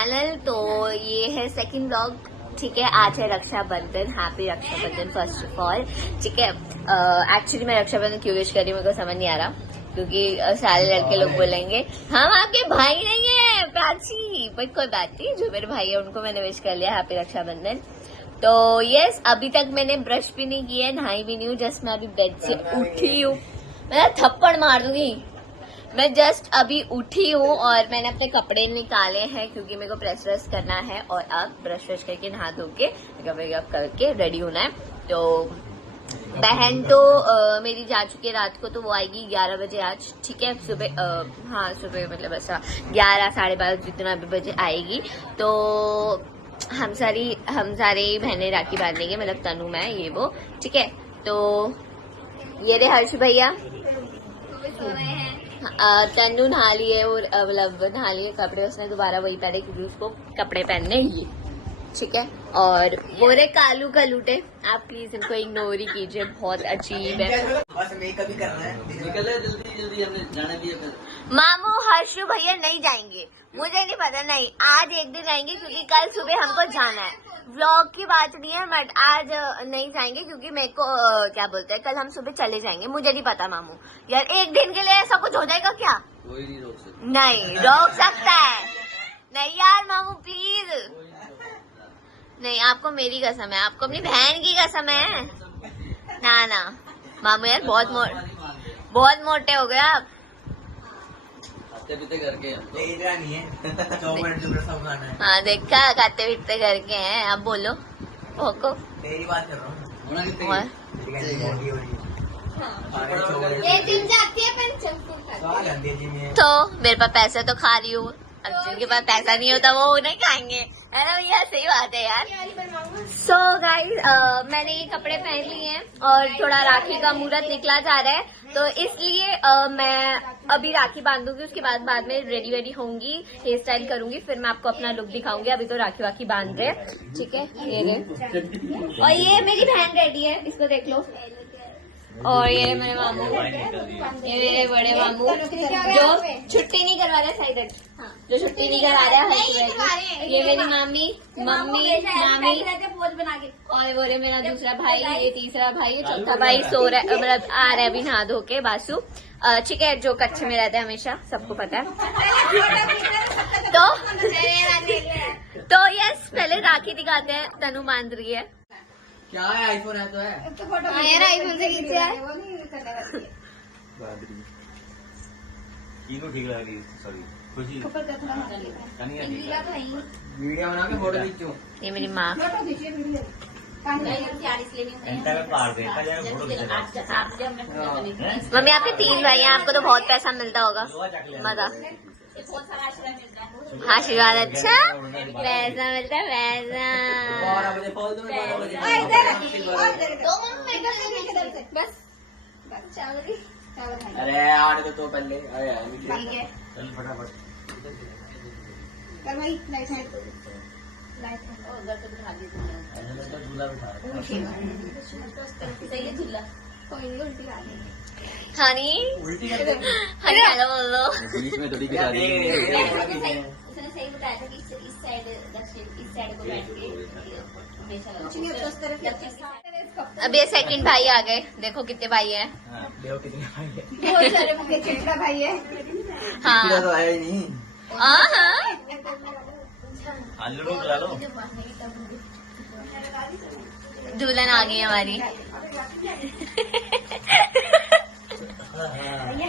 Channel. तो ये है सेकंड व्लॉग, ठीक है। आज है Rakshabandhan, happy Rakshabandhan first of all, ठीक है। एक्चुअली मैं रक्षाबंधन क्यों विश कर रही हूँ मेरे को समझ नहीं आ रहा, क्योंकि सारे लड़के लोग बोलेंगे हम आपके भाई नहीं है प्राची, बट कोई बात नहीं, जो मेरे भाई है उनको मैंने विश कर लिया हैप्पी रक्षाबंधन। तो यस, अभी तक मैंने ब्रश भी नहीं किया है, नहाई भी नहीं हूँ, जस्ट मैं अभी बेड से उठी हूँ। मैं थप्पड़ मार दूंगी। मैं जस्ट अभी उठी हूँ और मैंने अपने कपड़े निकाले हैं क्योंकि मेरे को प्रेस व्रेस करना है और अब ब्रश व्रश करके नहा धो के मेकअप करके रेडी होना है। तो बहन तो मेरी जा चुकी है रात को, तो वो आएगी 11 बजे आज, ठीक है। सुबह हाँ सुबह मतलब ऐसा 11 साढ़े 12 जितना भी बजे आएगी। तो हम सारी बहनें राखी बांधेंगे, मतलब तनु मैं ये वो, ठीक है। तो ये रे हर्ष भैया तनु नहा लिए और मतलब नहा लिए कपड़े उसने दोबारा वही पहने क्योंकि उसको कपड़े पहनने ये, ठीक है। और वो रे कालू कलूटे, आप प्लीज इनको इग्नोर ही कीजिए, बहुत अजीब है। बस मेकअप ही करना है, निकल है जल्दी हमने जाना भी है। मामू हर्षु भैया नहीं जाएंगे, मुझे नहीं पता, नहीं आज एक दिन जाएंगे क्योंकि कल सुबह हमको जाना है। व्लॉग की बात नहीं है, बट आज नहीं जाएंगे क्योंकि मेरे को क्या बोलते हैं, कल हम सुबह चले जाएंगे। मुझे नहीं पता मामू, यार एक दिन के लिए ऐसा कुछ हो जाएगा क्या? कोई नहीं रोक सकता। नहीं रोक सकता है, नहीं यार मामू प्लीज नहीं, आपको मेरी कसम है, आपको अपनी बहन की कसम है ना मामू यार, बहुत मोटे हो गए आप। खाते पीते करके नहीं है सब खाना है। हाँ देखा, खाते पीते करके हैं। अब बोलो भोको, तेरी बात कर रहा हूँ। तो मेरे पास पैसा तो खा रही हूँ, अब जिनके पास पैसा नहीं होता वो नहीं खाएंगे, है ना भैया? सही बात है यार। सो गाइस मैंने ये कपड़े पहन लिए हैं और थोड़ा राखी का मुहूर्त निकला जा रहा है, तो इसलिए मैं अभी राखी बांधूंगी, उसके बाद में रेडी होंगी, हेयर स्टाइल करूंगी, फिर मैं आपको अपना लुक दिखाऊंगी। अभी तो राखी बांध रहे, ठीक है। ये और ये मेरी बहन रेडी है, इसको देख लो। और ये मेरे मामू, ये मेरे बड़े मामू जो छुट्टी नहीं करवा रहे, साइड जो छुट्टी नहीं करवा रहा है। ये मेरी मामी और वो रे मेरा दूसरा भाई, ये तीसरा भाई, ये चौथा भाई सो रहा है, मतलब आ रहा है अभी नहा धो के, बासु, ठीक है, जो कच्चे में रहता है हमेशा, सबको पता है। तो यस, पहले राखी दिखाते हैं, तनु बांध रही है। क्या है, आईफोन है तो है यार आईफोन से नीचे है। ठीक लग रही, सॉरी खुशी वीडियो बना के फोटो खींचो। ये मेरी माँ, मम्मी आपके 3 भाई हैं, आपको तो बहुत पैसा मिलता होगा, मजा आशीर्वाद। अच्छा पैसा मिलता है, पैसा। अरे यार तो पहले चल फटाफट हनी हनी हेलो बोलो। बीच में थोड़ी गिरा दी। उसने सही बताया था कि इस साइड को बैठ के। अब ये सेकंड भाई आ गए, देखो कितने भाई हैं। देखो कितने भाई है, बहुत सारे मुझे चिड़का भाई है। हाँ तो आया ही नहीं। आलू रोक ला लो। दुल्हन आ गई हमारी।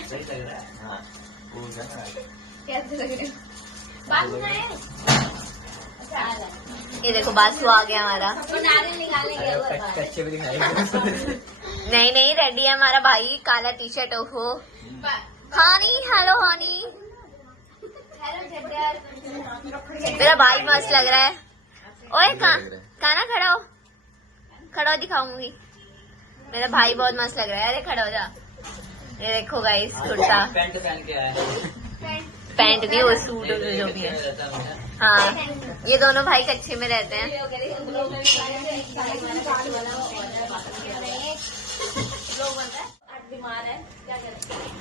सही लग रहा है। हाँ वो कैसे लग रहे ये देखो बासु आ गया हमारा। कच्चे भी दिखाई। नहीं रेडी है हमारा भाई, काला टी शर्ट। ओहो हानी, हेलो हानी, मेरा भाई मस्त लग रहा है। ओए काना खड़ा हो दिखाऊंगी। मेरा भाई बहुत मस्त लग रहा है, अरे खड़ा हो जा। ये देखो गाइस, कुर्ता पैंट पहन के आया है। पैंट नहीं, वो सूट जो भी है। हाँ ये दोनों भाई कच्चे में रहते हैं।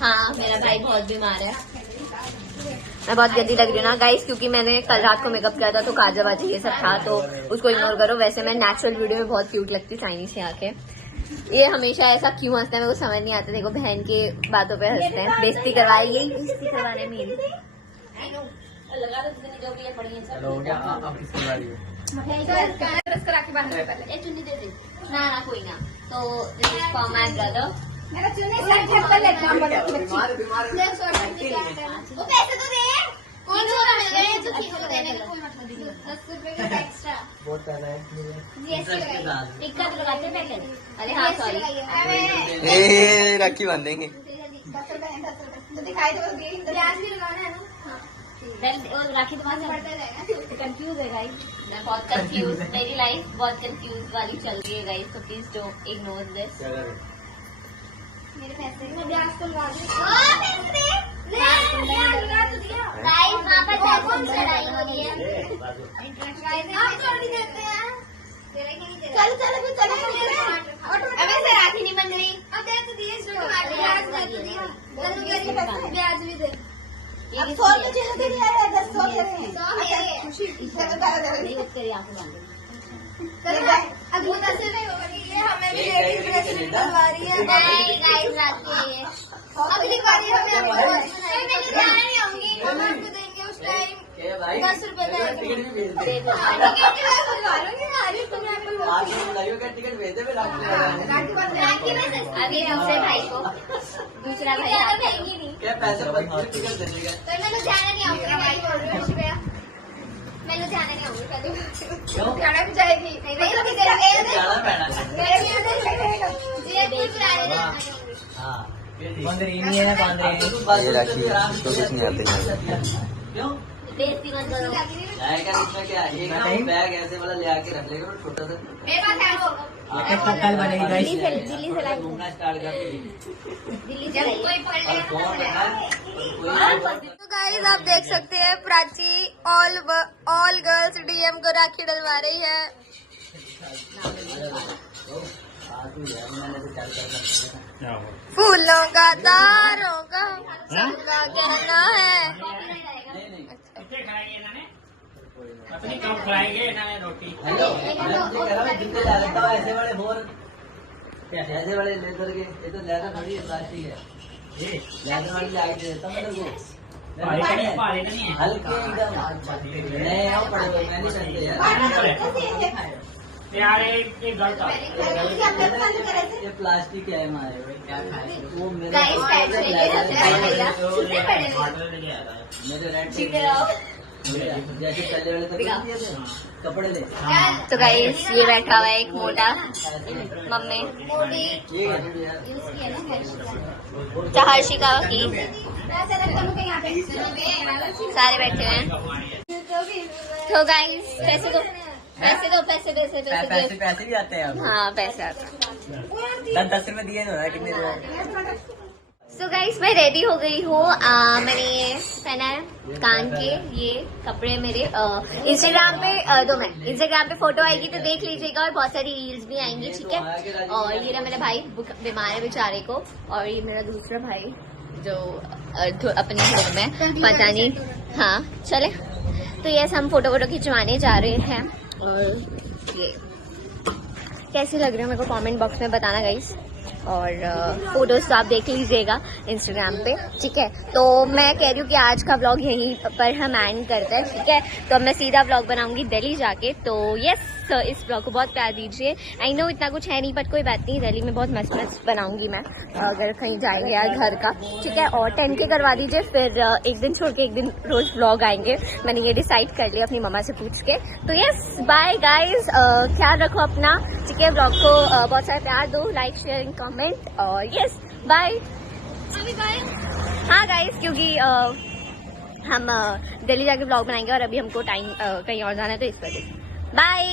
हाँ मेरा भाई बहुत बीमार है। मैं बहुत गंदी लग रही हूँ ना गाइस, क्योंकि मैंने कल रात को मेकअप किया था तो काजल वाजल ये सब था, तो उसको इग्नोर करो। वैसे मैं नेचुरल वीडियो में बहुत क्यूट लगती, चाइनीज से आके। ये हमेशा ऐसा क्यों हंसता है मेरे को समझ नहीं आता। देखो बहन की बातों पे हंसते हैं, बेइज्जती करवाई, यही बेइज्जती करवाने मेरी। उसको राखी बांधने पहले एक चुन्नी दे दे ना कोई ना। तो this is for my brother. मेरा चुन्नी सर के ऊपर लेके हम बच्ची वो पैसे तो दे कौन सा मिल गए तो ठीक हो देने में कोई मतलब नहीं। 10 रुपए का एक्स्ट्रा बहुत प्यारा है जीएसटी टिक्का लगाते हैं पहले। अरे हाँ सॉरी, राखी बांधेंगे। 10 रुपए तो दिखाई दो ब्याज भी लगाना है ना। राखी तो वहाँ बढ़ता जाएगा। कंफ्यूज है गाइस, मैं बहुत कंफ्यूज, मेरी लाइफ बहुत कंफ्यूज वाली चल रही है गाइस, तो प्लीज डोंट इग्नोर दिस। मेरे पैसे मैं ब्याज तो लगा दूँ। गाइस वहाँ पर कौन सी लड़ाई हो रही है? आप छोड़ नहीं देते हैं। चलो चलो फिर चलो। अबे से राखी नहीं बन रही। अब दे तो दिए ब्याज भी दे। अब 100 तो चलो दे दिया है 10 100 दे रहे हैं। खुशी चलो तेरी आंखें बांध दो। चलो अब वो 10 नहीं होगा ये हमें भी लेडीज ड्रेस निकलवा रही है। गाइस राखी है अगली बार हमें आपको मैं जाना नहीं आऊंगी, हम आपको देंगे उस टाइम 10 रुपए में टिकट अभी दूसरे भाई को दूसरा भाई महंगी नहीं क्या पैसे टिकट दे देगा। तो मैं लुधियाना नहीं आऊंगी भाई बोल रही हूँ मैं लुधियाना नहीं आऊंगी पहले लुधियाना भी जाएगी नहीं भाई तो किधर जाना पैना हाँ बंद रही नहीं है, बांध रही है। ये राखी इसको कुछ नहीं आते क्यों बेइज्जती मत करो। जाएगा इसमें क्या एक ना बैग ऐसे वाला ले आके रख लेगा छोटा सा। मेरे पास है वो कल बनेगी गाइस। दिल्ली से लाई घूमना स्टार्ट कर दिल्ली से लाई। कोई पढ़ और फोन लेगा रखा तो गाइस आप देख सकते हैं प्राची ऑल गर्ल्स डीएम को राखी डलवा रही है। फूलों का तारों का सबका कहना है। हेलो मैं तुझे कह रहा हूँ जितने ला लेता हूँ ऐसे बड़े बोर ऐसे बड़े लेदर के ये तो लेदर थोड़ी है प्लास्टिक है लेदर वाली ला के देता हूँ मेरे को हल्के एकदम नहीं आओ पड़े हुए मैं नहीं करते यार ये प्लास्टिक है हमारे क्या खाए वो मेरे मेरे रेड जैसे पहले वाले तो कपड़े ले। तो गाइस ये बैठा हुआ है एक मोटा मम्मी हर्षी का वकील, सारे बैठे हैं। तो गाइस पैसे दो पैसे दो पैसे पैसे पैसे पैसे पैसे भी आते हैं अब। हाँ पैसे आते हैं। 10 रुपए दिए ना कितने रुपए। तो गाइस मैं रेडी हो गई हूँ। मैंने ये पहना है कान के ये कपड़े मेरे इंस्टाग्राम पे इंस्टाग्राम पे फोटो आएगी तो देख लीजिएगा, और बहुत सारी रील्स भी आएंगी, ठीक है। और ये रहा मेरा भाई बीमार है बेचारे को, और ये मेरा दूसरा भाई जो अपने घर में पता नहीं। हाँ चले तो यस हम फोटो खिंचवाने जा रहे हैं। और ये कैसे लग रहे हो मेरे को कमेंट बॉक्स में बताना गाइस, और फोटोज तो आप देख लीजिएगा इंस्टाग्राम पे, ठीक है। तो मैं कह रही हूँ कि आज का व्लॉग यहीं पर हम एंड करते हैं, ठीक है। तो अब मैं सीधा व्लॉग बनाऊंगी दिल्ली जाके। तो यस इस व्लॉग को बहुत प्यार दीजिए। आई नो इतना कुछ है नहीं, बट कोई बात नहीं, दिल्ली में बहुत मस्त मस्त बनाऊंगी मैं अगर कहीं जाएंगे यार घर का, ठीक है। और 10K करवा दीजिए, फिर एक दिन छोड़ के एक दिन रोज व्लॉग आएंगे। मैंने ये डिसाइड कर लिया अपनी मम्मा से पूछ के। तो यस बाय गाइज, ख्याल रखो अपना, ठीक है। व्लॉग को बहुत सारा प्यार दो, लाइक शेयर कमेंट, और यस बाय। हाँ गाइज क्योंकि हम दिल्ली जाके व्लॉग बनाएंगे और अभी हमको टाइम कहीं और जाना है, तो इस वजह से बाय।